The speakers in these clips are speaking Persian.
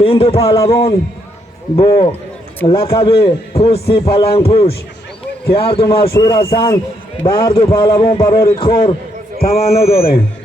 این دو پهلوان با لقب پوستی پلنگپوش که هر دو مشهور هستند، به هر دو پهلوان برای کار تمنا داریم.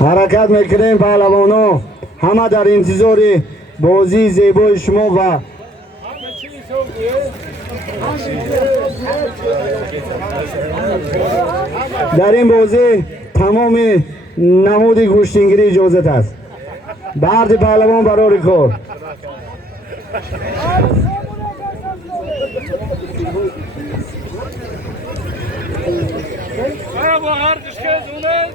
حرکت میکنیم پهلوانا، همه در انتظار بازی زیبای شما و در این بازی تمام نمود گوشتینگیری اجازت است. برد پهلوان برای کار. Merhaba kardeş geldiniz.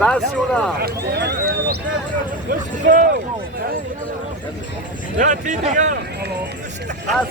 بس شونا نه تی دیگه بس